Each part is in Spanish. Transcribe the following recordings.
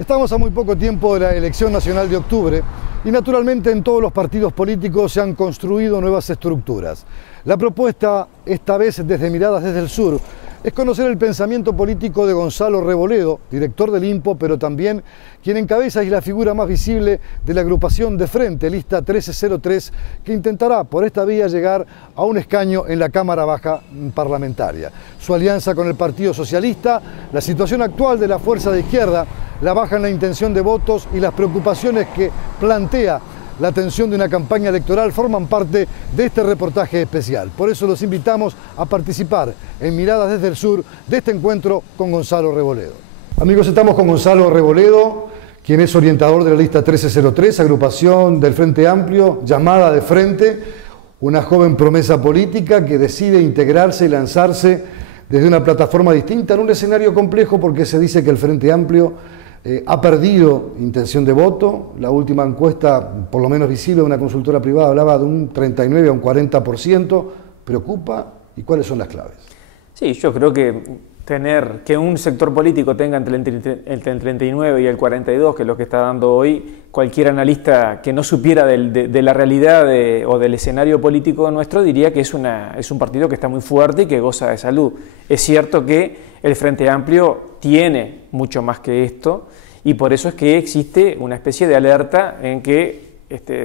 Estamos a muy poco tiempo de la elección nacional de octubre y naturalmente en todos los partidos políticos se han construido nuevas estructuras. La propuesta, esta vez desde Miradas desde el Sur, es conocer el pensamiento político de Gonzalo Reboledo, director del INPO, pero también quien encabeza y es la figura más visible de la agrupación de Frente, lista 1303, que intentará por esta vía llegar a un escaño en la Cámara Baja parlamentaria. Su alianza con el Partido Socialista, la situación actual de la fuerza de izquierda, la baja en la intención de votos y las preocupaciones que plantea la tensión de una campaña electoral forman parte de este reportaje especial. Por eso los invitamos a participar en Miradas desde el Sur de este encuentro con Gonzalo Reboledo. Amigos, estamos con Gonzalo Reboledo, quien es orientador de la lista 1303, agrupación del Frente Amplio, llamada de Frente, una joven promesa política que decide integrarse y lanzarse desde una plataforma distinta en un escenario complejo porque se dice que el Frente Amplio ha perdido intención de voto. La última encuesta, por lo menos visible, de una consultora privada hablaba de un 39 a un 40%. ¿Preocupa? ¿Y cuáles son las claves? Sí, yo creo que que un sector político tenga entre el 39 y el 42, que es lo que está dando hoy, cualquier analista que no supiera de la realidad o del escenario político nuestro diría que es un partido que está muy fuerte y que goza de salud. Es cierto que el Frente Amplio tiene mucho más que esto y por eso es que existe una especie de alerta en que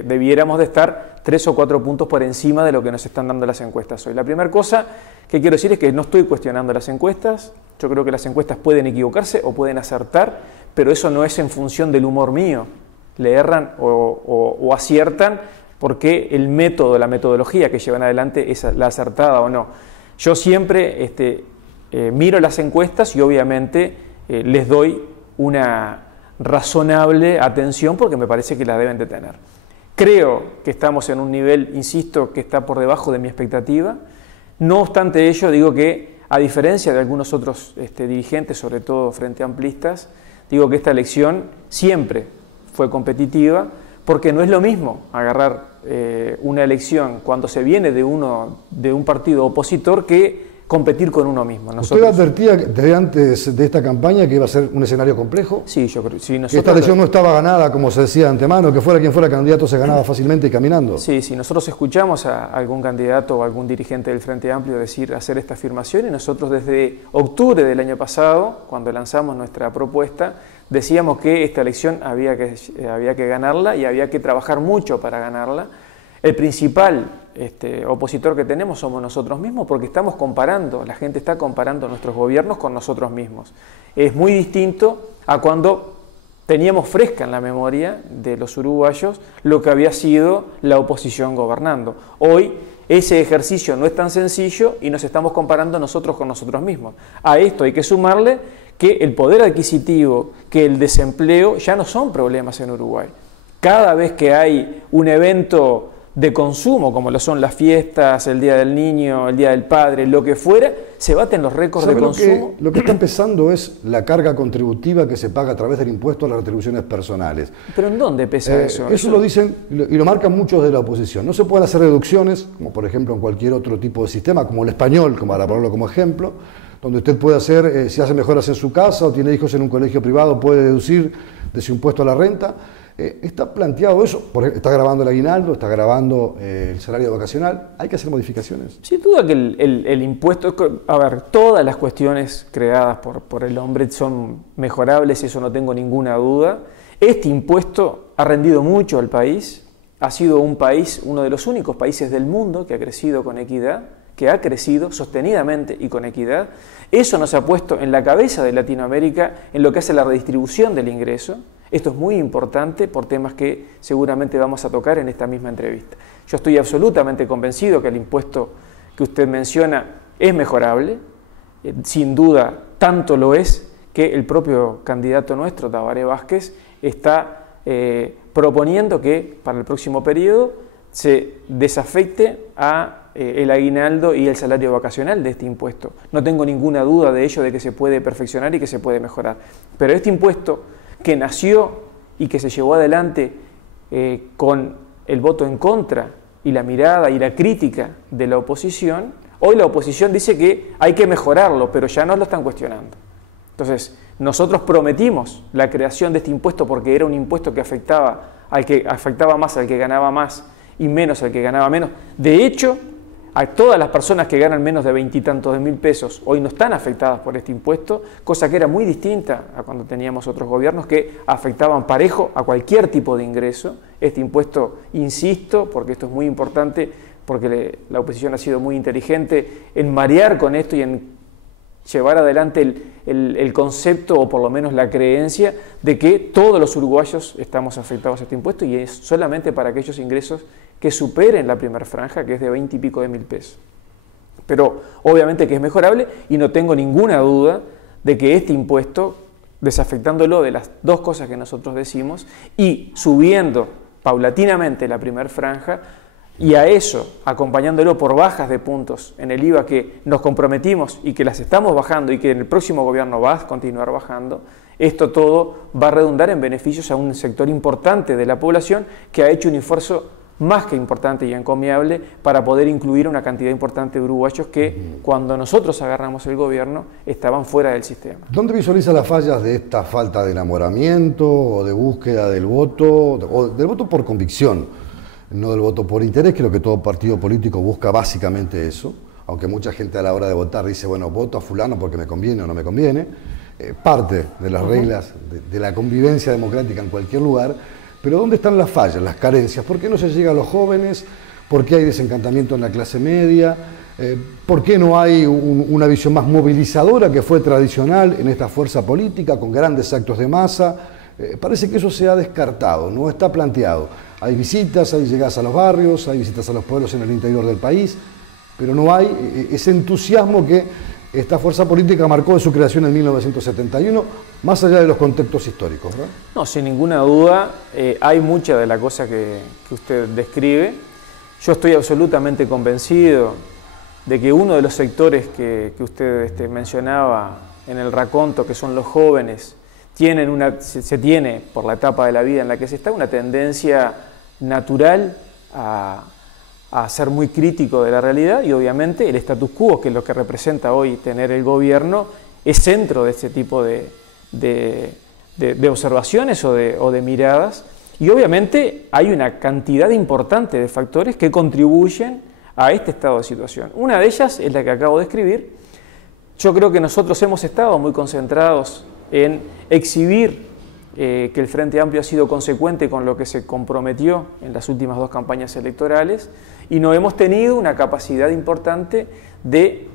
debiéramos de estar 3 o 4 puntos por encima de lo que nos están dando las encuestas hoy. La primera cosa que quiero decir es que no estoy cuestionando las encuestas. Yo creo que las encuestas pueden equivocarse o pueden acertar, pero eso no es en función del humor mío. Le erran o aciertan porque el método, la metodología que llevan adelante es la acertada o no. Yo siempre miro las encuestas y obviamente les doy una razonable atención porque me parece que la deben de tener. Creo que estamos en un nivel, insisto, que está por debajo de mi expectativa. No obstante ello, digo que, a diferencia de algunos otros dirigentes, sobre todo frente amplistas, digo que esta elección siempre fue competitiva, porque no es lo mismo agarrar una elección cuando se viene de un partido opositor que competir con uno mismo. ¿Usted advertía desde antes de esta campaña que iba a ser un escenario complejo? Sí, yo creo. Sí, que esta elección no estaba ganada, como se decía de antemano, que fuera quien fuera candidato se ganaba fácilmente y caminando. Sí, sí, nosotros escuchamos a algún candidato o algún dirigente del Frente Amplio hacer esta afirmación y nosotros desde octubre del año pasado, cuando lanzamos nuestra propuesta, decíamos que esta elección había que ganarla y había que trabajar mucho para ganarla. El principal opositor que tenemos somos nosotros mismos porque estamos comparando, la gente está comparando nuestros gobiernos con nosotros mismos. Es muy distinto a cuando teníamos fresca en la memoria de los uruguayos lo que había sido la oposición gobernando. Hoy ese ejercicio no es tan sencillo y nos estamos comparando nosotros con nosotros mismos. A esto hay que sumarle que el poder adquisitivo, que el desempleo ya no son problemas en Uruguay. Cada vez que hay un evento de consumo, como lo son las fiestas, el Día del Niño, el Día del Padre, lo que fuera, se baten los récords de consumo. Lo que está empezando es la carga contributiva que se paga a través del impuesto a las retribuciones personales. ¿Pero en dónde pesa eso? Eso lo dicen y lo marcan muchos de la oposición. No se pueden hacer reducciones, como por ejemplo en cualquier otro tipo de sistema, como el español, como para ponerlo como ejemplo, donde usted puede hacer, si hace mejoras en su casa o tiene hijos en un colegio privado, puede deducir de su impuesto a la renta. Está planteado eso, está grabando el aguinaldo, está grabando el salario vacacional, ¿hay que hacer modificaciones? Sin duda que el impuesto, a ver, todas las cuestiones creadas por el hombre son mejorables, eso no tengo ninguna duda. Este impuesto ha rendido mucho al país, ha sido un país, uno de los únicos países del mundo que ha crecido con equidad, que ha crecido sostenidamente y con equidad. Eso nos ha puesto en la cabeza de Latinoamérica en lo que hace la redistribución del ingreso. Esto es muy importante por temas que seguramente vamos a tocar en esta misma entrevista. Yo estoy absolutamente convencido que el impuesto que usted menciona es mejorable. Sin duda, tanto lo es que el propio candidato nuestro, Tabaré Vázquez, está proponiendo que para el próximo periodo se desafecte el aguinaldo y el salario vacacional de este impuesto. No tengo ninguna duda de ello, de que se puede perfeccionar y que se puede mejorar. Pero este impuesto que nació y que se llevó adelante con el voto en contra y la mirada y la crítica de la oposición, hoy la oposición dice que hay que mejorarlo, pero ya no lo están cuestionando. Entonces, Nosotros prometimos la creación de este impuesto porque era un impuesto que afectaba más al que ganaba más y menos al que ganaba menos. De hecho, a todas las personas que ganan menos de 20 y tantos de mil pesos hoy no están afectadas por este impuesto, cosa que era muy distinta a cuando teníamos otros gobiernos que afectaban parejo a cualquier tipo de ingreso. Este impuesto, insisto, porque esto es muy importante, porque la oposición ha sido muy inteligente en marear con esto y en llevar adelante el concepto, o por lo menos la creencia, de que todos los uruguayos estamos afectados a este impuesto, y es solamente para aquellos ingresos que superen la primera franja, que es de 20 y pico de mil pesos. Pero obviamente que es mejorable, y no tengo ninguna duda de que este impuesto, desafectándolo de las dos cosas que nosotros decimos y subiendo paulatinamente la primera franja, y a eso acompañándolo por bajas de puntos en el IVA que nos comprometimos y que las estamos bajando y que en el próximo gobierno va a continuar bajando, esto todo va a redundar en beneficios a un sector importante de la población que ha hecho un esfuerzo más que importante y encomiable para poder incluir una cantidad importante de uruguayos que cuando nosotros agarramos el gobierno estaban fuera del sistema. ¿Dónde visualiza las fallas de esta falta de enamoramiento o de búsqueda del voto, o del voto por convicción? No del voto por interés, que es lo que todo partido político busca, básicamente eso, aunque mucha gente a la hora de votar dice, bueno, voto a fulano porque me conviene o no me conviene, parte de las reglas de la convivencia democrática en cualquier lugar, pero ¿dónde están las fallas, las carencias? ¿Por qué no se llega a los jóvenes? ¿Por qué hay desencantamiento en la clase media? ¿Por qué no hay una visión más movilizadora que fue tradicional en esta fuerza política, con grandes actos de masa? Parece que eso se ha descartado, no está planteado. Hay visitas, hay llegadas a los barrios, hay visitas a los pueblos en el interior del país, pero no hay ese entusiasmo que esta fuerza política marcó de su creación en 1971, más allá de los contextos históricos, ¿verdad? No, sin ninguna duda, hay mucha de la cosa que usted describe. Yo estoy absolutamente convencido de que uno de los sectores que usted mencionaba en el raconto, que son los jóvenes, se tiene, por la etapa de la vida en la que se está, una tendencia natural a ser muy crítico de la realidad, y obviamente el status quo, que es lo que representa hoy tener el gobierno, es centro de este tipo de observaciones o de miradas, y obviamente hay una cantidad importante de factores que contribuyen a este estado de situación. Una de ellas es la que acabo de escribir. Yo creo que nosotros hemos estado muy concentrados en exhibir que el Frente Amplio ha sido consecuente con lo que se comprometió en las últimas dos campañas electorales, y no hemos tenido una capacidad importante de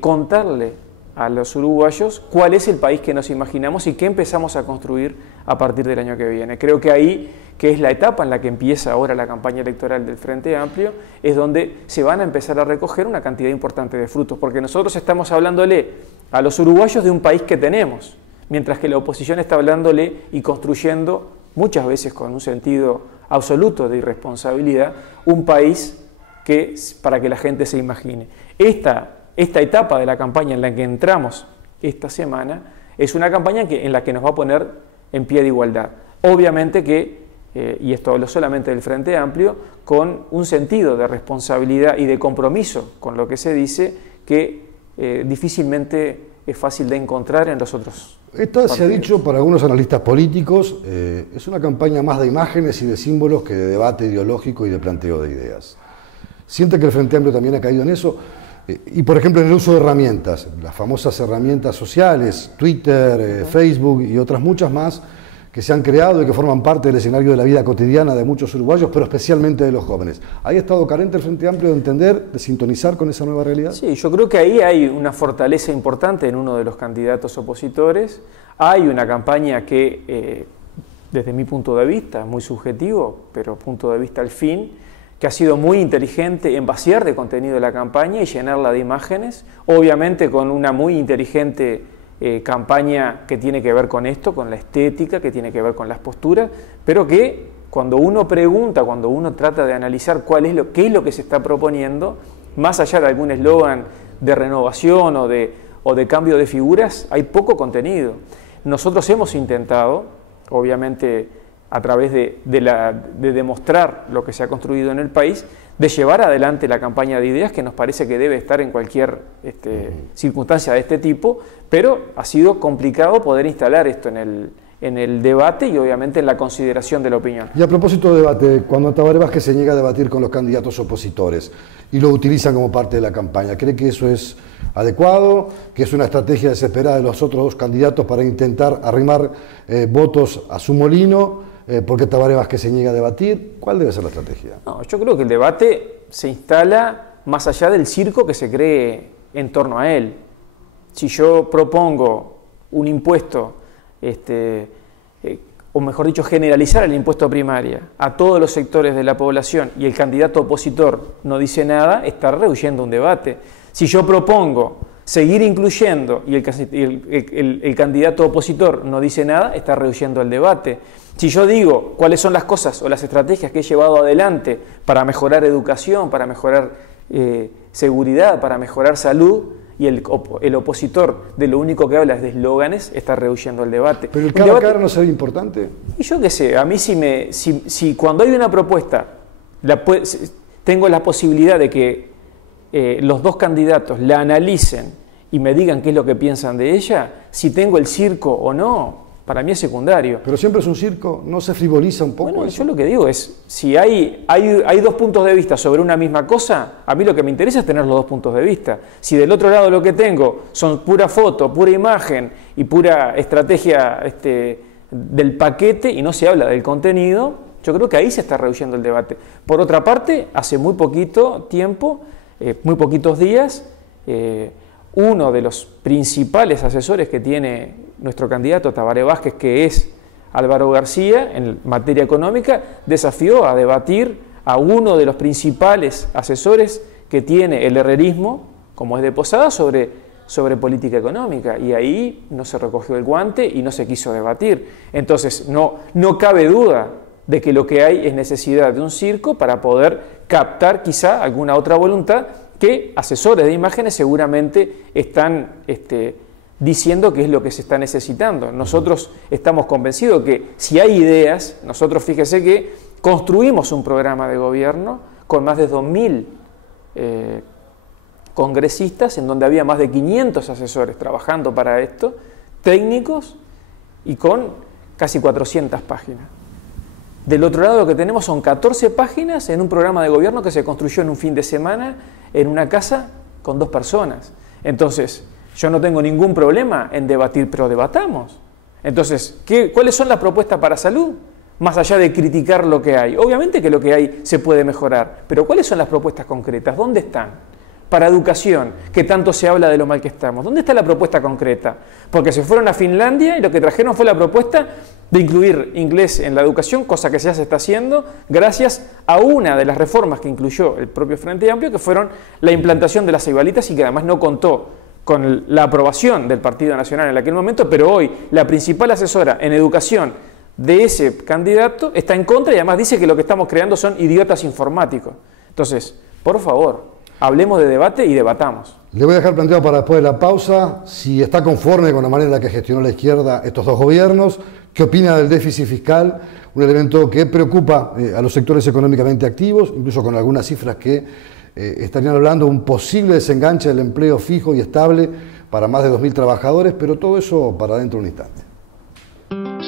contarle a los uruguayos cuál es el país que nos imaginamos y qué empezamos a construir a partir del año que viene. Creo que ahí, que es la etapa en la que empieza ahora la campaña electoral del Frente Amplio, es donde se van a empezar a recoger una cantidad importante de frutos, porque nosotros estamos hablándole a los uruguayos de un país que tenemos, mientras que la oposición está hablándole y construyendo, muchas veces con un sentido absoluto de irresponsabilidad, un país que, para que la gente se imagine. Esta etapa de la campaña en la que entramos esta semana es una campaña en la que nos va a poner en pie de igualdad. Obviamente que, y esto hablo solamente del Frente Amplio, con un sentido de responsabilidad y de compromiso con lo que se dice que difícilmente es fácil de encontrar en los otros. Esta, se ha dicho por algunos analistas políticos, es una campaña más de imágenes y de símbolos que de debate ideológico y de planteo de ideas. ¿Siente que el Frente Amplio también ha caído en eso? Y por ejemplo en el uso de herramientas, las famosas herramientas sociales, Twitter, Facebook y otras muchas más, que se han creado y que forman parte del escenario de la vida cotidiana de muchos uruguayos, pero especialmente de los jóvenes. ¿Ha estado carente el Frente Amplio de entender, de sintonizar con esa nueva realidad? Sí, yo creo que ahí hay una fortaleza importante en uno de los candidatos opositores. Hay una campaña que, desde mi punto de vista, muy subjetivo, pero punto de vista al fin, que ha sido muy inteligente en vaciar de contenido la campaña y llenarla de imágenes, obviamente con una muy inteligente campaña que tiene que ver con esto, con la estética, que tiene que ver con las posturas, pero que cuando uno pregunta, cuando uno trata de analizar qué es lo que se está proponiendo, más allá de algún eslogan de renovación o de cambio de figuras, hay poco contenido. Nosotros hemos intentado, obviamente a través de demostrar lo que se ha construido en el país, de llevar adelante la campaña de ideas, que nos parece que debe estar en cualquier circunstancia de este tipo, pero ha sido complicado poder instalar esto en el debate y obviamente en la consideración de la opinión. Y a propósito de debate, cuando Tabaré Vázquez se niega a debatir con los candidatos opositores y lo utilizan como parte de la campaña, ¿cree que eso es adecuado, que es una estrategia desesperada de los otros dos candidatos para intentar arrimar votos a su molino? ¿Por qué Tabaré Vázquez se niega a debatir? ¿Cuál debe ser la estrategia? No, yo creo que el debate se instala más allá del circo que se cree en torno a él. Si yo propongo un impuesto, o mejor dicho, generalizar el impuesto primaria a todos los sectores de la población y el candidato opositor no dice nada, está rehuyendo un debate. Si yo propongo seguir incluyendo y el candidato opositor no dice nada, está rehuyendo el debate. Si yo digo cuáles son las cosas o las estrategias que he llevado adelante para mejorar educación, para mejorar seguridad, para mejorar salud, y el opositor de lo único que habla es de eslóganes, está rehuyendo el debate. ¿Pero el cara a cara no se ve importante? Y yo qué sé, a mí si cuando hay una propuesta tengo la posibilidad de que los dos candidatos la analicen y me digan qué es lo que piensan de ella, si tengo el circo o no, para mí es secundario. Pero siempre es un circo, ¿no se frivoliza un poco? Bueno, yo lo que digo es, si hay dos puntos de vista sobre una misma cosa, a mí lo que me interesa es tener los dos puntos de vista. Si del otro lado lo que tengo son pura foto, pura imagen y pura estrategia del paquete y no se habla del contenido, yo creo que ahí se está reduciendo el debate. Por otra parte, hace muy poquito tiempo, muy poquitos días, uno de los principales asesores que tiene nuestro candidato Tabaré Vázquez, que es Álvaro García, en materia económica, desafió a debatir a uno de los principales asesores que tiene el herrerismo, como es de Posada, sobre política económica. Y ahí no se recogió el guante y no se quiso debatir. Entonces, no cabe duda de que lo que hay es necesidad de un circo para poder captar quizá alguna otra voluntad que asesores de imágenes seguramente están diciendo que es lo que se está necesitando. Nosotros estamos convencidos que si hay ideas, nosotros fíjese que construimos un programa de gobierno con más de 2.000 congresistas, en donde había más de 500 asesores trabajando para esto, técnicos y con casi 400 páginas. Del otro lado lo que tenemos son 14 páginas en un programa de gobierno que se construyó en un fin de semana en una casa con 2 personas. Entonces, yo no tengo ningún problema en debatir, pero debatamos. Entonces, ¿cuáles son las propuestas para salud? Más allá de criticar lo que hay. Obviamente que lo que hay se puede mejorar, pero ¿cuáles son las propuestas concretas? ¿Dónde están? Para educación, que tanto se habla de lo mal que estamos. ¿Dónde está la propuesta concreta? Porque se fueron a Finlandia y lo que trajeron fue la propuesta de incluir inglés en la educación, cosa que ya se está haciendo gracias a una de las reformas que incluyó el propio Frente Amplio, que fueron la implantación de las ceibalitas y que además no contó con la aprobación del Partido Nacional en aquel momento, pero hoy la principal asesora en educación de ese candidato está en contra y además dice que lo que estamos creando son idiotas informáticos. Entonces, por favor, hablemos de debate y debatamos. Le voy a dejar planteado para después de la pausa si está conforme con la manera en la que gestionó la izquierda estos dos gobiernos, qué opina del déficit fiscal, un elemento que preocupa a los sectores económicamente activos, incluso con algunas cifras que estarían hablando de un posible desenganche del empleo fijo y estable para más de 2.000 trabajadores, pero todo eso para dentro de un instante.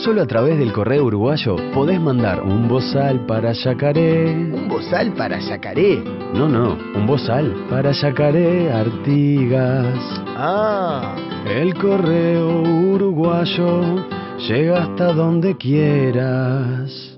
Solo a través del correo uruguayo podés mandar un bozal para Yacaré. ¿Un bozal para Yacaré? No, un bozal para Yacaré Artigas. Ah. El correo uruguayo llega hasta donde quieras.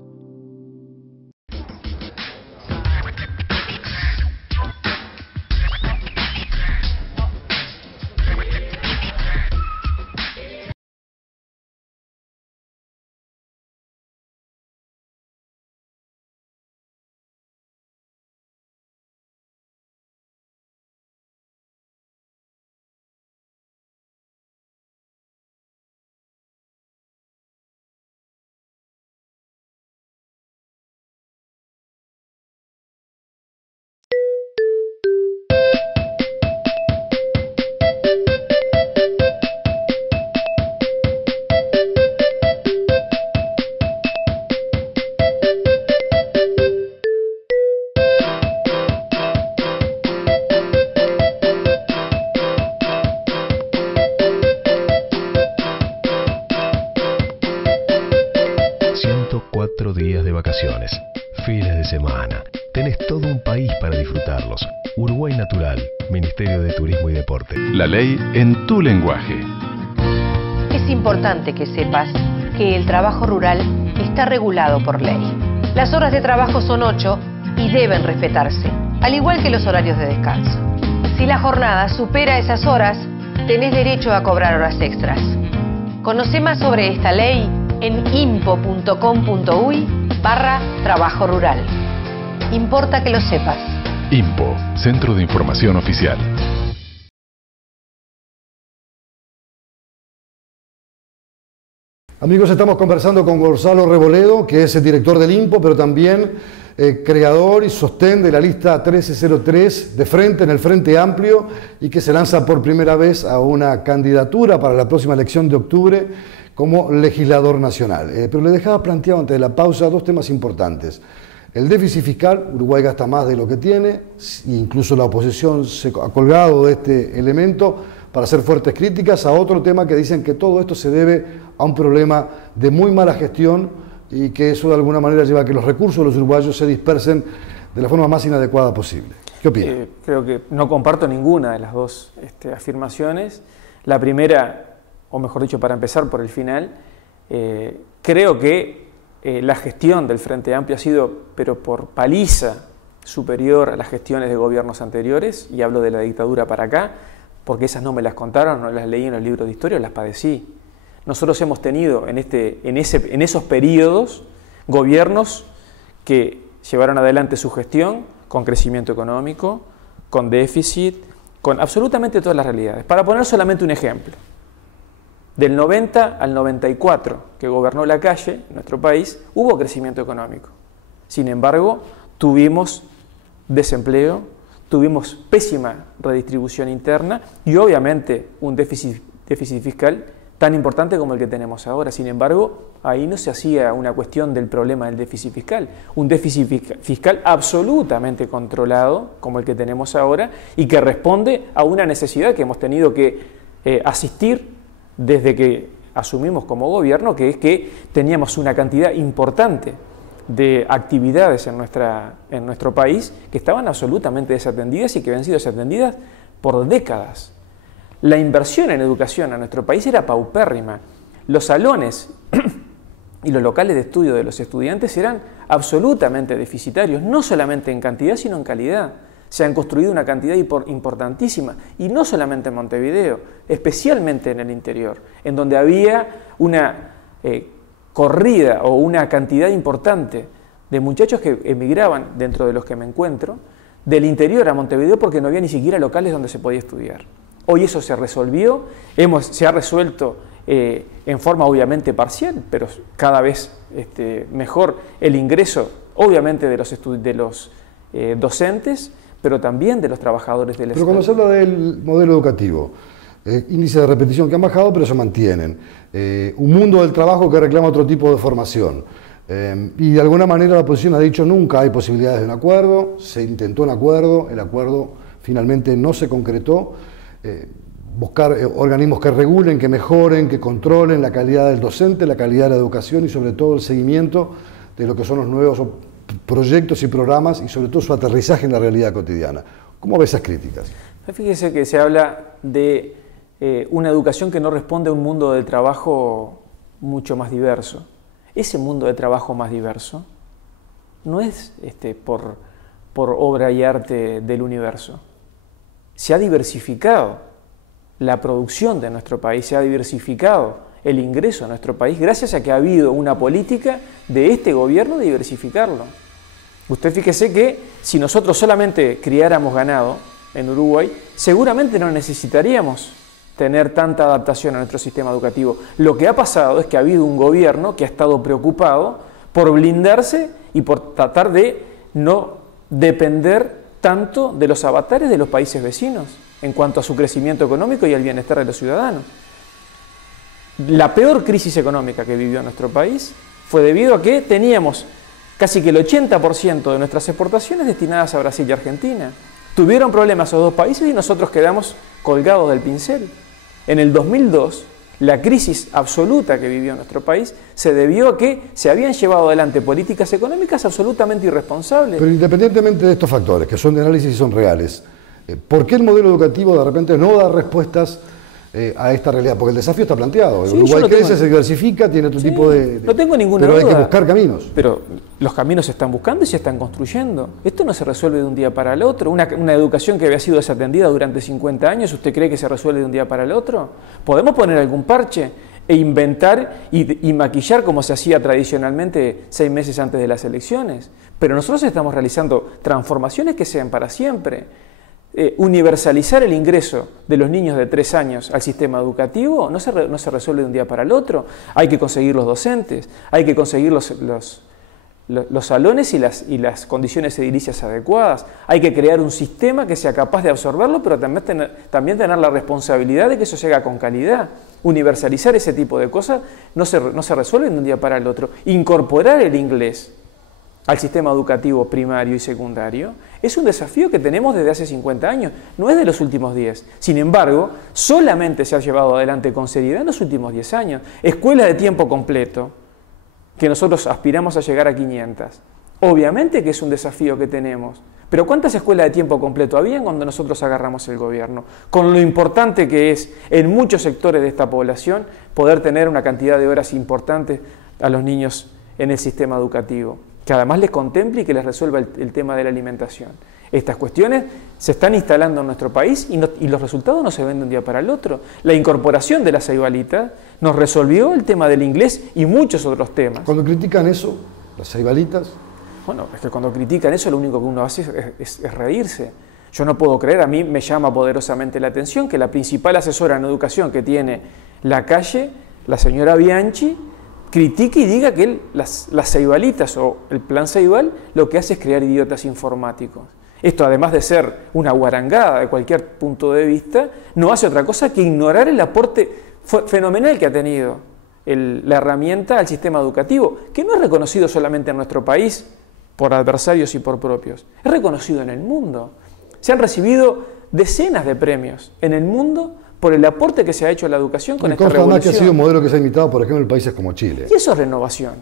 4 días de vacaciones, fines de semana. Tenés todo un país para disfrutarlos. Uruguay Natural, Ministerio de Turismo y Deporte. La ley en tu lenguaje. Es importante que sepas que el trabajo rural está regulado por ley. Las horas de trabajo son 8 y deben respetarse, al igual que los horarios de descanso. Si la jornada supera esas horas, tenés derecho a cobrar horas extras. Conoce más sobre esta ley en impo.com.uy/trabajo rural. Importa que lo sepas. IMPO, Centro de Información Oficial. Amigos, estamos conversando con Gonzalo Reboledo, que es el director del IMPO, pero también creador y sostén de la lista 1303 de Frente, en el Frente Amplio, y que se lanza por primera vez a una candidatura para la próxima elección de octubre como legislador nacional. Pero le dejaba planteado antes de la pausa dos temas importantes. El déficit fiscal, Uruguay gasta más de lo que tiene, e incluso la oposición se ha colgado de este elemento para hacer fuertes críticas a otro tema que dicen que todo esto se debe a un problema de muy mala gestión y que eso de alguna manera lleva a que los recursos de los uruguayos se dispersen de la forma más inadecuada posible. ¿Qué opina? Creo que no comparto ninguna de las dos afirmaciones. La primera, o mejor dicho, para empezar por el final, creo que la gestión del Frente Amplio ha sido, pero por paliza, superior a las gestiones de gobiernos anteriores, y hablo de la dictadura para acá, porque esas no me las contaron, no las leí en los libros de historia, las padecí. Nosotros hemos tenido en esos periodos gobiernos que llevaron adelante su gestión con crecimiento económico, con déficit, con absolutamente todas las realidades. Para poner solamente un ejemplo, del 90 al 94 que gobernó Lacalle, nuestro país, hubo crecimiento económico. Sin embargo, tuvimos desempleo, tuvimos pésima redistribución interna y obviamente un déficit fiscal tan importante como el que tenemos ahora. Sin embargo, ahí no se hacía una cuestión del problema del déficit fiscal. Un déficit fiscal absolutamente controlado como el que tenemos ahora y que responde a una necesidad que hemos tenido que asistir desde que asumimos como gobierno, que es que teníamos una cantidad importante de actividades en nuestro país que estaban absolutamente desatendidas y que habían sido desatendidas por décadas. La inversión en educación en nuestro país era paupérrima. Los salones y los locales de estudio de los estudiantes eran absolutamente deficitarios, no solamente en cantidad, sino en calidad. Se han construido una cantidad importantísima, y no solamente en Montevideo, especialmente en el interior, en donde había una corrida o una cantidad importante de muchachos que emigraban, dentro de los que me encuentro, del interior a Montevideo porque no había ni siquiera locales donde se podía estudiar. Hoy eso se resolvió, se ha resuelto en forma obviamente parcial, pero cada vez mejor el ingreso obviamente de los docentes, pero también de los trabajadores del Estado. Pero cuando se habla del modelo educativo, índices de repetición que han bajado pero se mantienen, un mundo del trabajo que reclama otro tipo de formación, y de alguna manera la oposición ha dicho nunca hay posibilidades de un acuerdo, se intentó un acuerdo, el acuerdo finalmente no se concretó, buscar organismos que regulen, que mejoren, que controlen la calidad del docente, la calidad de la educación y sobre todo el seguimiento de lo que son los nuevos proyectos y programas y sobre todo su aterrizaje en la realidad cotidiana. ¿Cómo ve esas críticas? Fíjese que se habla de una educación que no responde a un mundo del trabajo mucho más diverso. Ese mundo de trabajo más diverso no es por obra y arte del universo. Se ha diversificado la producción de nuestro país, se ha diversificado el ingreso a nuestro país gracias a que ha habido una política de este gobierno de diversificarlo. Usted fíjese que si nosotros solamente criáramos ganado en Uruguay, seguramente no necesitaríamos tener tanta adaptación a nuestro sistema educativo. Lo que ha pasado es que ha habido un gobierno que ha estado preocupado por blindarse y por tratar de no depender tanto de los avatares de los países vecinos en cuanto a su crecimiento económico y al bienestar de los ciudadanos. La peor crisis económica que vivió nuestro país fue debido a que teníamos casi que el 80% de nuestras exportaciones destinadas a Brasil y Argentina. Tuvieron problemas esos dos países y nosotros quedamos colgados del pincel. En el 2002, La crisis absoluta que vivió nuestro país se debió a que se habían llevado adelante políticas económicas absolutamente irresponsables. Pero independientemente de estos factores, que son de análisis y son reales, ¿por qué el modelo educativo de repente no da respuestas a esta realidad? Porque el desafío está planteado. Sí, Uruguay crece, se diversifica, tiene otro tipo de... No tengo ninguna duda. Pero hay que buscar caminos. Pero los caminos se están buscando y se están construyendo. Esto no se resuelve de un día para el otro. Una educación que había sido desatendida durante 50 años, ¿usted cree que se resuelve de un día para el otro? ¿Podemos poner algún parche e inventar y maquillar como se hacía tradicionalmente 6 meses antes de las elecciones? Pero nosotros estamos realizando transformaciones que sean para siempre. Universalizar el ingreso de los niños de 3 años al sistema educativo no se resuelve de un día para el otro. Hay que conseguir los docentes, hay que conseguir los salones y las condiciones edilicias adecuadas. Hay que crear un sistema que sea capaz de absorberlo, pero también tener la responsabilidad de que eso se haga con calidad. Universalizar ese tipo de cosas no se resuelve de un día para el otro. Incorporar el inglés al sistema educativo primario y secundario es un desafío que tenemos desde hace 50 años, no es de los últimos 10. Sin embargo, solamente se ha llevado adelante con seriedad en los últimos 10 años. Escuelas de tiempo completo, que nosotros aspiramos a llegar a 500. Obviamente que es un desafío que tenemos, pero ¿cuántas escuelas de tiempo completo habían cuando nosotros agarramos el gobierno? Con lo importante que es en muchos sectores de esta población poder tener una cantidad de horas importantes a los niños en el sistema educativo, que además les contemple y que les resuelva el tema de la alimentación. Estas cuestiones se están instalando en nuestro país y los resultados no se ven de un día para el otro. La incorporación de la Ceibalitas nos resolvió el tema del inglés y muchos otros temas. Cuando critican eso, las Ceibalitas... Bueno, es que cuando critican eso lo único que uno hace es reírse. Yo no puedo creer, a mí me llama poderosamente la atención que la principal asesora en educación que tiene la calle, la señora Bianchi, critique y diga que las Ceibalitas o el plan Ceibal lo que hace es crear idiotas informáticos. Esto, además de ser una guarangada de cualquier punto de vista, no hace otra cosa que ignorar el aporte fenomenal que ha tenido la herramienta al sistema educativo, que no es reconocido solamente en nuestro país por adversarios y por propios, es reconocido en el mundo. Se han recibido decenas de premios en el mundo por el aporte que se ha hecho a la educación con esta revolución. Que ha sido un modelo que se ha imitado, por ejemplo, en países como Chile. Y eso es renovación.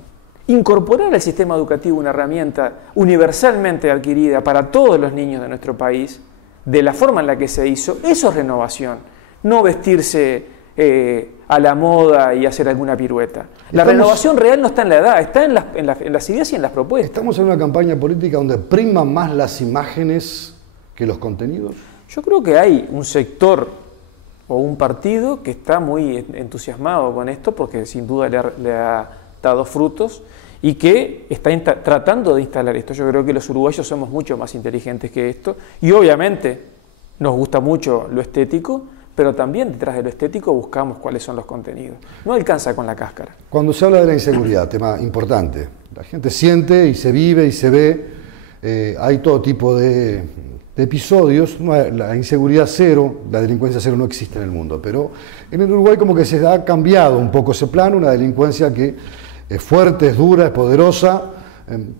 Incorporar al sistema educativo una herramienta universalmente adquirida para todos los niños de nuestro país, de la forma en la que se hizo, eso es renovación. No vestirse a la moda y hacer alguna pirueta. La renovación real no está en la edad, está en las ideas y en las propuestas. ¿Estamos en una campaña política donde priman más las imágenes que los contenidos? Yo creo que hay un sector o un partido que está muy entusiasmado con esto porque sin duda le ha dado frutos y que está tratando de instalar esto. Yo creo que los uruguayos somos mucho más inteligentes que esto y obviamente nos gusta mucho lo estético, pero también detrás de lo estético buscamos cuáles son los contenidos. No alcanza con la cáscara. Cuando se habla de la inseguridad, tema importante, la gente siente y se vive y se ve, hay todo tipo de episodios. La inseguridad cero, la delincuencia cero no existe en el mundo, pero en el Uruguay como que se ha cambiado un poco ese plano, una delincuencia que es fuerte, es dura, es poderosa,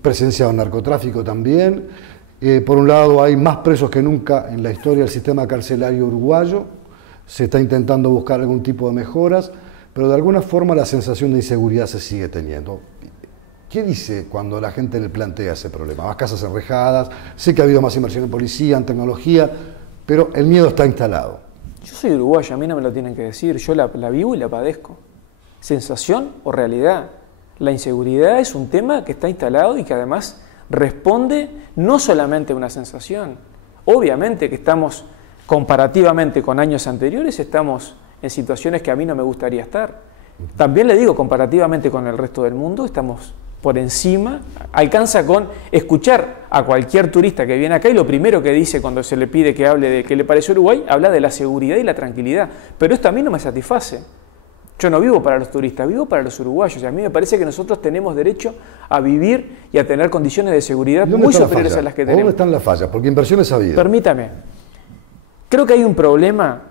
presencia del narcotráfico también. Por un lado hay más presos que nunca en la historia del sistema carcelario uruguayo, se está intentando buscar algún tipo de mejoras, pero de alguna forma la sensación de inseguridad se sigue teniendo. ¿Qué dice cuando la gente le plantea ese problema? Más casas enrejadas, sé que ha habido más inversión en policía, en tecnología, pero el miedo está instalado. Yo soy uruguayo, a mí no me lo tienen que decir, yo la vivo y la padezco. ¿Sensación o realidad? La inseguridad es un tema que está instalado y que además responde no solamente a una sensación. Obviamente que estamos, comparativamente con años anteriores, estamos en situaciones que a mí no me gustaría estar. También le digo, comparativamente con el resto del mundo, estamos por encima, alcanza con escuchar a cualquier turista que viene acá y lo primero que dice cuando se le pide que hable de qué le parece Uruguay, habla de la seguridad y la tranquilidad. Pero esto a mí no me satisface. Yo no vivo para los turistas, vivo para los uruguayos. Y a mí me parece que nosotros tenemos derecho a vivir y a tener condiciones de seguridad muy superiores a las que tenemos. ¿Dónde están las fallas? Porque inversiones ha habido. Permítame. Creo que hay un problema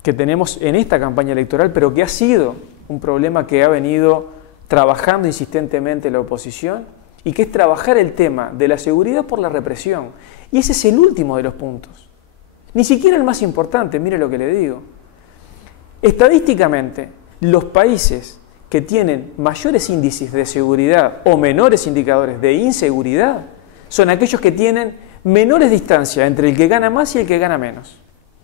que tenemos en esta campaña electoral, pero que ha sido un problema que ha venido trabajando insistentemente la oposición y que es trabajar el tema de la seguridad por la represión. Y ese es el último de los puntos. Ni siquiera el más importante, mire lo que le digo. Estadísticamente, Los países que tienen mayores índices de seguridad o menores indicadores de inseguridad son aquellos que tienen menores distancias entre el que gana más y el que gana menos.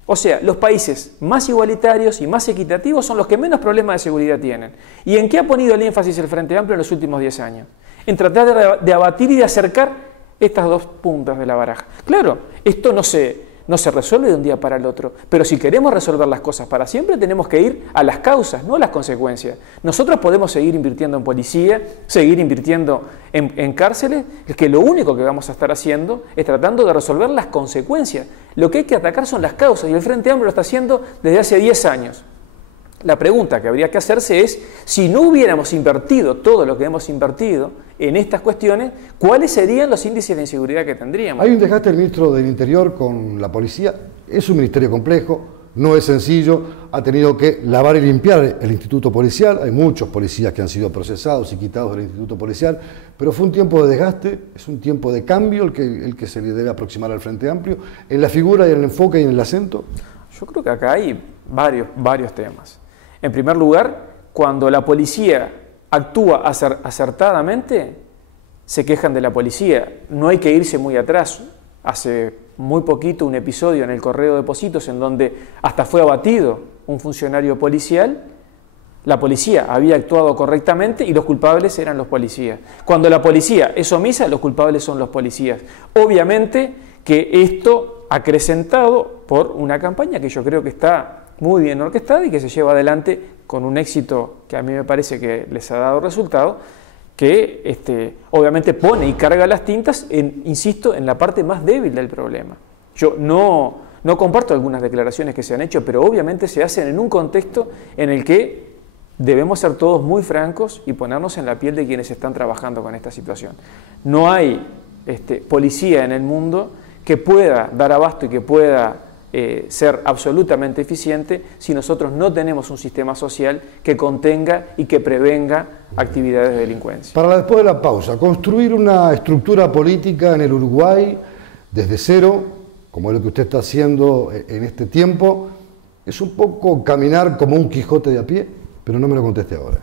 O sea, los países más igualitarios y más equitativos son los que menos problemas de seguridad tienen. ¿Y en qué ha ponido el énfasis el Frente Amplio en los últimos 10 años? En tratar de abatir y de acercar estas dos puntas de la baraja. Claro, esto no se resuelve de un día para el otro, pero si queremos resolver las cosas para siempre tenemos que ir a las causas, no a las consecuencias. Nosotros podemos seguir invirtiendo en policía, seguir invirtiendo en cárceles, es que lo único que vamos a estar haciendo es tratando de resolver las consecuencias. Lo que hay que atacar son las causas y el Frente Amplio lo está haciendo desde hace 10 años. La pregunta que habría que hacerse es, si no hubiéramos invertido todo lo que hemos invertido en estas cuestiones, ¿cuáles serían los índices de inseguridad que tendríamos? Hay un desgaste del ministro del Interior con la policía. Es un ministerio complejo, no es sencillo. Ha tenido que lavar y limpiar el instituto policial. Hay muchos policías que han sido procesados y quitados del instituto policial. Pero fue un tiempo de desgaste, es un tiempo de cambio el que se le debe aproximar al Frente Amplio. En la figura y en el enfoque y en el acento. Yo creo que acá hay varios temas. En primer lugar, cuando la policía actúa acertadamente, se quejan de la policía. No hay que irse muy atrás. Hace muy poquito un episodio en el Correo de Pocitos en donde hasta fue abatido un funcionario policial. La policía había actuado correctamente y los culpables eran los policías. Cuando la policía es omisa, los culpables son los policías. Obviamente que esto acrecentado por una campaña que yo creo que está muy bien orquestada y que se lleva adelante con un éxito que a mí me parece que les ha dado resultado, que obviamente pone y carga las tintas, insisto, en la parte más débil del problema. Yo no comparto algunas declaraciones que se han hecho, pero obviamente se hacen en un contexto en el que debemos ser todos muy francos y ponernos en la piel de quienes están trabajando con esta situación. No hay policía en el mundo que pueda dar abasto y que pueda ser absolutamente eficiente si nosotros no tenemos un sistema social que contenga y que prevenga actividades de delincuencia. Para después de la pausa, construir una estructura política en el Uruguay desde cero, como es lo que usted está haciendo en este tiempo, es un poco caminar como un Quijote de a pie, pero no me lo conteste ahora.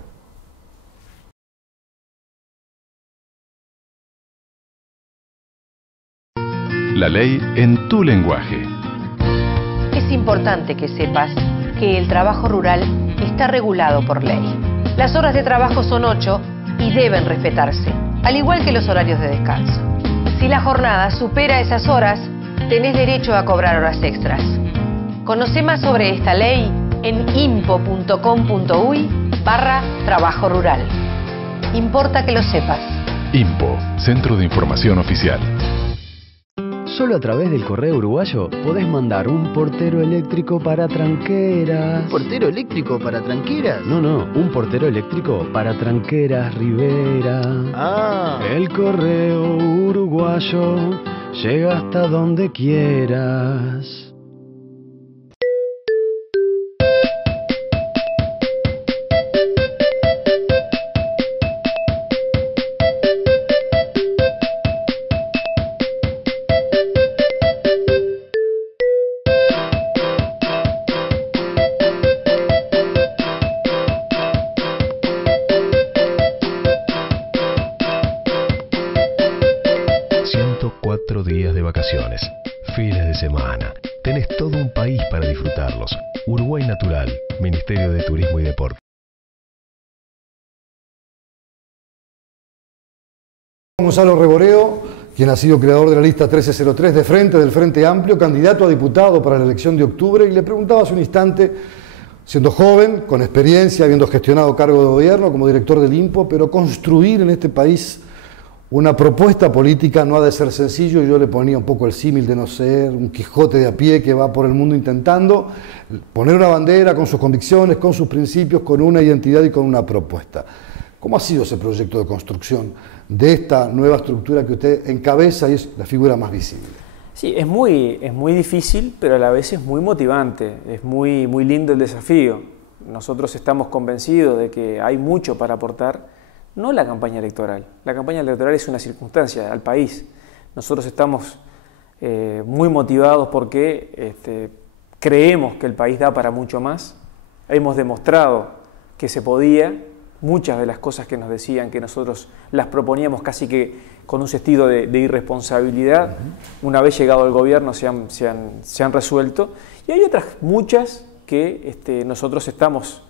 La ley en tu lenguaje. Es importante que sepas que el trabajo rural está regulado por ley. Las horas de trabajo son 8 y deben respetarse, al igual que los horarios de descanso. Si la jornada supera esas horas, tenés derecho a cobrar horas extras. Conoce más sobre esta ley en impo.com.uy/trabajo rural. Importa que lo sepas. INPO, Centro de Información Oficial. Solo a través del correo uruguayo podés mandar un portero eléctrico para Tranqueras. ¿Un portero eléctrico para Tranqueras? No, un portero eléctrico para Tranqueras Rivera. Ah. El correo uruguayo llega hasta donde quieras. Días de vacaciones, fines de semana. Tenés todo un país para disfrutarlos. Uruguay Natural, Ministerio de Turismo y Deporte. Gonzalo Reboreo, quien ha sido creador de la lista 1303 de Frente del Frente Amplio, candidato a diputado para la elección de octubre, y le preguntaba hace un instante, siendo joven, con experiencia, habiendo gestionado cargo de gobierno como director del INPO, pero construir en este país una propuesta política no ha de ser sencillo. Yo le ponía un poco el símil de no ser un Quijote de a pie que va por el mundo intentando poner una bandera con sus convicciones, con sus principios, con una identidad y con una propuesta. ¿Cómo ha sido ese proyecto de construcción de esta nueva estructura que usted encabeza y es la figura más visible? Sí, es muy difícil, pero a la vez es muy motivante, es muy lindo el desafío. Nosotros estamos convencidos de que hay mucho para aportar. No la campaña electoral. La campaña electoral es una circunstancia al país. Nosotros estamos muy motivados porque creemos que el país da para mucho más. Hemos demostrado que se podía. Muchas de las cosas que nos decían, que nosotros las proponíamos casi que con un sentido de irresponsabilidad, una vez llegado al gobierno se han resuelto. Y hay otras muchas que nosotros estamos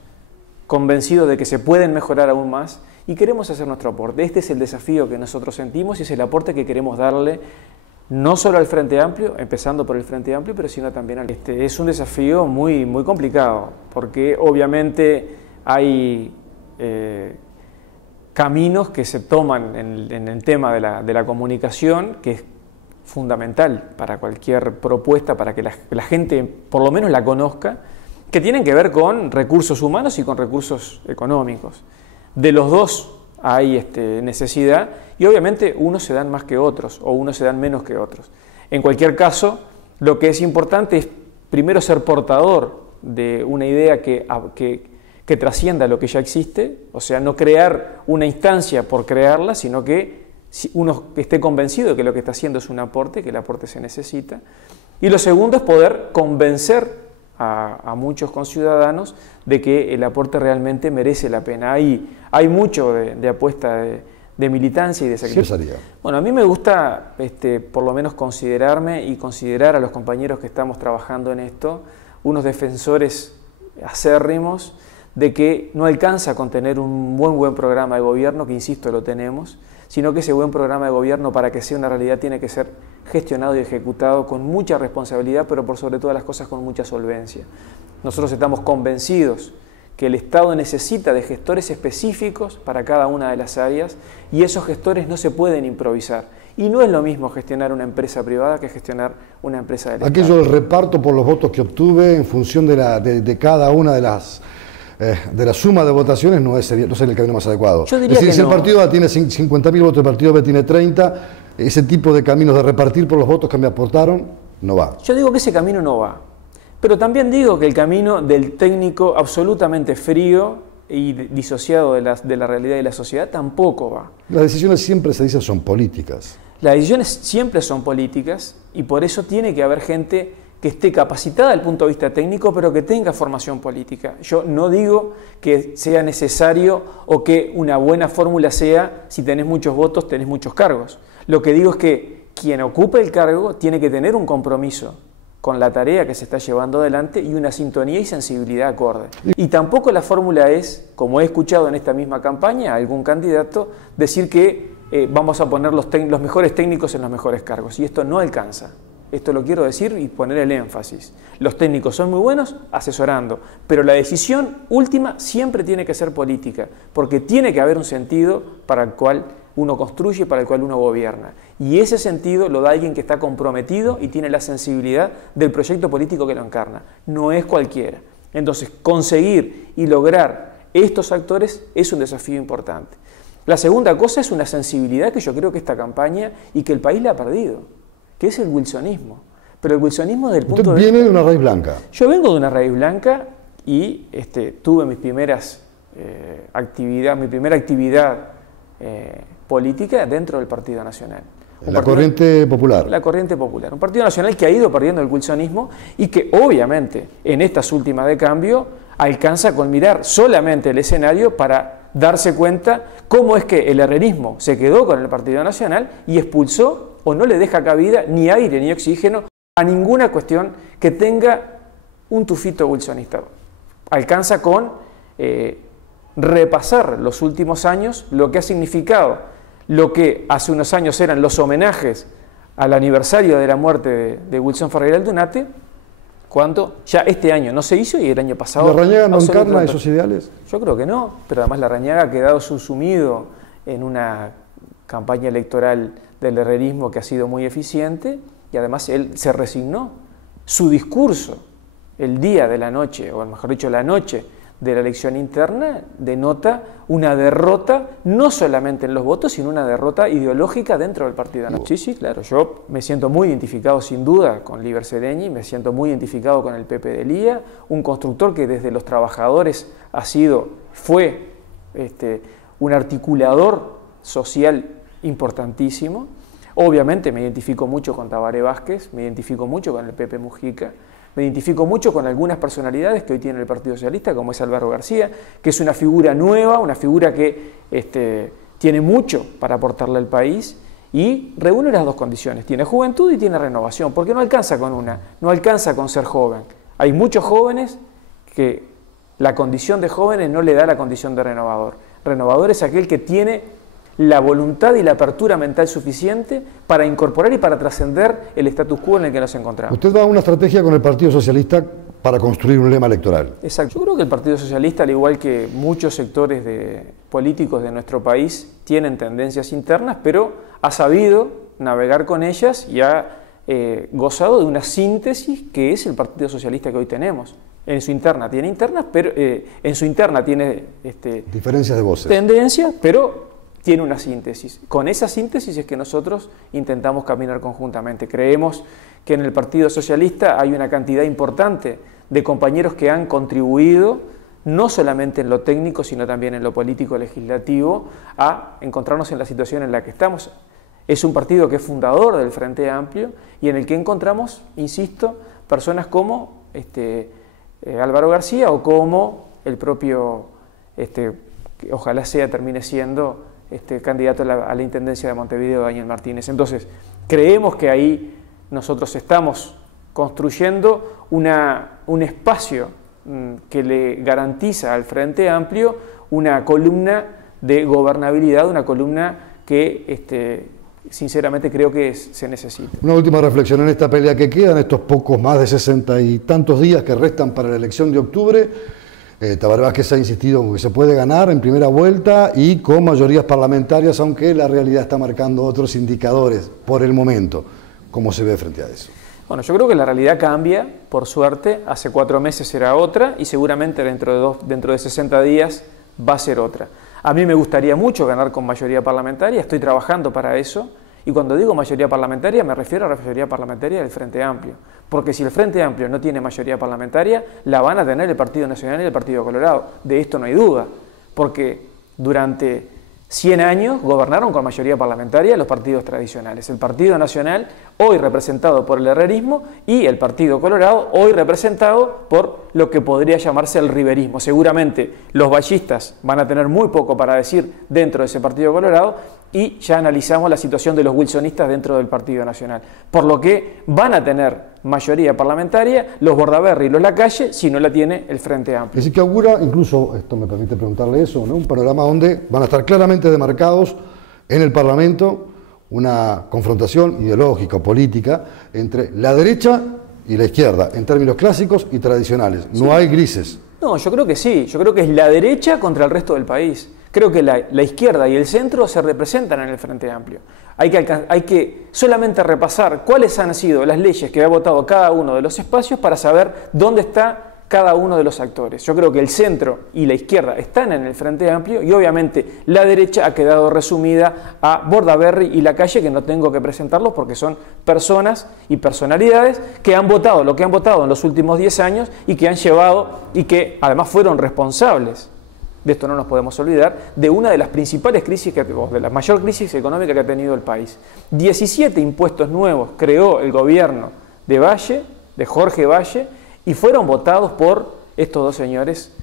convencidos de que se pueden mejorar aún más y queremos hacer nuestro aporte. Este es el desafío que nosotros sentimos y es el aporte que queremos darle no solo al Frente Amplio, empezando por el Frente Amplio, pero sino también al... es un desafío muy, muy complicado, porque obviamente hay caminos que se toman en el tema de la comunicación, que es fundamental para cualquier propuesta, para que la gente por lo menos la conozca, que tienen que ver con recursos humanos y con recursos económicos. De los dos hay necesidad y obviamente unos se dan más que otros o unos se dan menos que otros. En cualquier caso, lo que es importante es primero ser portador de una idea que trascienda lo que ya existe, o sea, no crear una instancia por crearla, sino que uno esté convencido de que lo que está haciendo es un aporte, que el aporte se necesita. Y lo segundo es poder convencer a muchos conciudadanos de que el aporte realmente merece la pena. Hay mucho de apuesta de militancia y de sacrificio. Bueno, a mí me gusta por lo menos considerarme y considerar a los compañeros que estamos trabajando en esto unos defensores acérrimos de que no alcanza con tener un buen programa de gobierno, que insisto lo tenemos, sino que ese buen programa de gobierno, para que sea una realidad, tiene que ser gestionado y ejecutado con mucha responsabilidad, pero por sobre todas las cosas con mucha solvencia. Nosotros estamos convencidos que el Estado necesita de gestores específicos para cada una de las áreas y esos gestores no se pueden improvisar. Y no es lo mismo gestionar una empresa privada que gestionar una empresa del Estado. Aquello del reparto por los votos que obtuve en función de cada una de la suma de votaciones no es el camino más adecuado. Yo diría es decir, que si no. el partido A tiene 50.000 votos, el partido B tiene 30, ese tipo de caminos de repartir por los votos que me aportaron no va. Yo digo que ese camino no va, pero también digo que el camino del técnico absolutamente frío y disociado de la realidad y la sociedad tampoco va. Las decisiones siempre se dice son políticas. Las decisiones siempre son políticas y por eso tiene que haber gente que esté capacitada desde el punto de vista técnico, pero que tenga formación política. Yo no digo que sea necesario o que una buena fórmula sea, si tenés muchos votos, tenés muchos cargos. Lo que digo es que quien ocupe el cargo tiene que tener un compromiso con la tarea que se está llevando adelante y una sintonía y sensibilidad acorde. Y tampoco la fórmula es, como he escuchado en esta misma campaña, algún candidato decir que vamos a poner los mejores técnicos en los mejores cargos, y esto no alcanza. Esto lo quiero decir y poner el énfasis. Los técnicos son muy buenos asesorando, pero la decisión última siempre tiene que ser política, porque tiene que haber un sentido para el cual uno construye, para el cual uno gobierna. Y ese sentido lo da alguien que está comprometido y tiene la sensibilidad del proyecto político que lo encarna. No es cualquiera. Entonces, conseguir y lograr estos actores es un desafío importante. La segunda cosa es una sensibilidad que yo creo que esta campaña y que el país la ha perdido, que es el wilsonismo. Pero el wilsonismo desde el punto de vista... Viene de una raíz blanca. Yo vengo de una raíz blanca y tuve mis primeras mi primera actividad política dentro del Partido Nacional. La corriente popular. La corriente popular. Un Partido Nacional que ha ido perdiendo el wilsonismo y que obviamente en estas últimas de cambio alcanza con mirar solamente el escenario para darse cuenta cómo es que el herrerismo se quedó con el Partido Nacional y expulsó o no le deja cabida ni aire ni oxígeno a ninguna cuestión que tenga un tufito wilsonista. Alcanza con repasar los últimos años, lo que ha significado lo que hace unos años eran los homenajes al aniversario de la muerte de Wilson Ferreira Aldunate, cuando ya este año no se hizo y el año pasado... ¿Larrañaga no encarna esos ideales? Yo creo que no, pero además Larrañaga ha quedado subsumido en una campaña electoral del herrerismo que ha sido muy eficiente y además él se resignó. Su discurso el día de la noche, o mejor dicho la noche de la elección interna, denota una derrota no solamente en los votos, sino una derrota ideológica dentro del Partido Nacional. Sí, sí, claro, yo me siento muy identificado sin duda con Líber Seregni, me siento muy identificado con el Pepe de Lía, un constructor que desde los trabajadores fue un articulador social importantísimo. Obviamente me identifico mucho con Tabaré Vázquez, me identifico mucho con el Pepe Mujica, Me identifico mucho con algunas personalidades que hoy tiene el Partido Socialista, como es Álvaro García, que es una figura nueva, una figura que tiene mucho para aportarle al país y reúne las dos condiciones. Tiene juventud y tiene renovación, porque no alcanza con una, no alcanza con ser joven. Hay muchos jóvenes que la condición de jóvenes no le da la condición de renovador. Renovador es aquel que tiene la voluntad y la apertura mental suficiente para incorporar y para trascender el status quo en el que nos encontramos. Usted va a una estrategia con el Partido Socialista para construir un lema electoral. Exacto. Yo creo que el Partido Socialista, al igual que muchos sectores políticos de nuestro país, tienen tendencias internas, pero ha sabido navegar con ellas y ha gozado de una síntesis que es el Partido Socialista que hoy tenemos. En su interna tiene internas, pero en su interna tiene diferencias de voces. Tendencias, pero tiene una síntesis. Con esa síntesis es que nosotros intentamos caminar conjuntamente. Creemos que en el Partido Socialista hay una cantidad importante de compañeros que han contribuido, no solamente en lo técnico, sino también en lo político legislativo, a encontrarnos en la situación en la que estamos. Es un partido que es fundador del Frente Amplio y en el que encontramos, insisto, personas como Álvaro García o como el propio, que ojalá termine siendo candidato a la Intendencia de Montevideo, Daniel Martínez. Entonces, creemos que ahí nosotros estamos construyendo un espacio que le garantiza al Frente Amplio una columna de gobernabilidad, una columna que sinceramente creo que se necesita. Una última reflexión en esta pelea que queda, en estos pocos más de 60 y tantos días que restan para la elección de octubre. Tabaré Vázquez ha insistido en que se puede ganar en primera vuelta y con mayorías parlamentarias, aunque la realidad está marcando otros indicadores por el momento. ¿Cómo se ve frente a eso? Bueno, yo creo que la realidad cambia, por suerte. Hace 4 meses era otra y seguramente dentro de 60 días va a ser otra. A mí me gustaría mucho ganar con mayoría parlamentaria, estoy trabajando para eso. Y cuando digo mayoría parlamentaria, me refiero a la mayoría parlamentaria del Frente Amplio. Porque si el Frente Amplio no tiene mayoría parlamentaria, la van a tener el Partido Nacional y el Partido Colorado. De esto no hay duda. Porque durante 100 años gobernaron con mayoría parlamentaria los partidos tradicionales. El Partido Nacional, hoy representado por el herrerismo, y el Partido Colorado, hoy representado por lo que podría llamarse el riverismo. Seguramente los vallistas van a tener muy poco para decir dentro de ese Partido Colorado, y ya analizamos la situación de los wilsonistas dentro del Partido Nacional. Por lo que van a tener mayoría parlamentaria los Bordaberry y los Lacalle si no la tiene el Frente Amplio. Es decir, que augura, incluso, esto me permite preguntarle eso, ¿no? Un panorama donde van a estar claramente demarcados en el Parlamento una confrontación ideológica, política, entre la derecha y la izquierda, en términos clásicos y tradicionales. No sí. Hay grises. No, yo creo que sí. Yo creo que es la derecha contra el resto del país. Creo que la izquierda y el centro se representan en el Frente Amplio. Hay que solamente repasar cuáles han sido las leyes que ha votado cada uno de los espacios para saber dónde está cada uno de los actores. Yo creo que el centro y la izquierda están en el Frente Amplio y obviamente la derecha ha quedado resumida a Bordaberry y Lacalle, que no tengo que presentarlos porque son personas y personalidades que han votado lo que han votado en los últimos 10 años y que han llevado y que además fueron responsables. De esto no nos podemos olvidar, de una de las principales crisis, de la mayor crisis económica que ha tenido el país. 17 impuestos nuevos creó el gobierno de Jorge Valle, y fueron votados por estos dos señores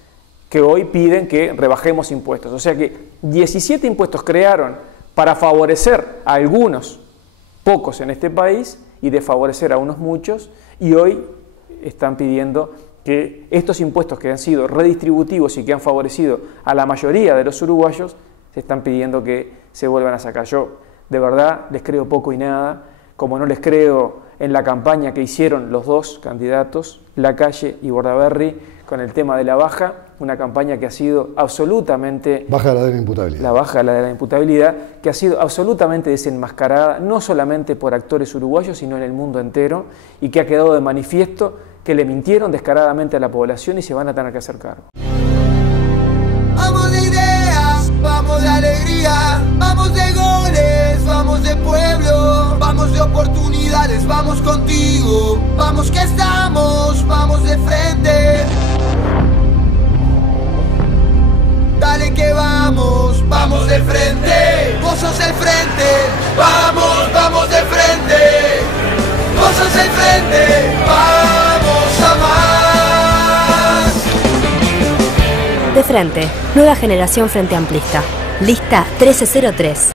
que hoy piden que rebajemos impuestos. O sea que 17 impuestos crearon para favorecer a algunos pocos en este país y desfavorecer a unos muchos, y hoy están pidiendo que estos impuestos que han sido redistributivos y que han favorecido a la mayoría de los uruguayos, se están pidiendo que se vuelvan a sacar. Yo de verdad les creo poco y nada, como no les creo en la campaña que hicieron los dos candidatos, Lacalle y Bordaberry, con el tema de la baja, una campaña que ha sido absolutamente... Baja de la imputabilidad. La baja de la imputabilidad, que ha sido absolutamente desenmascarada, no solamente por actores uruguayos, sino en el mundo entero, y que ha quedado de manifiesto que le mintieron descaradamente a la población y se van a tener que hacer cargo. Vamos de ideas, vamos de alegría, vamos de goles, vamos de pueblo, vamos de oportunidades, vamos contigo, vamos que estamos, vamos de frente. Dale que vamos, vamos de frente, vos sos el frente, vamos, vamos de frente, vos sos el frente, vamos a De frente, nueva generación Frente Amplista. Lista 1303.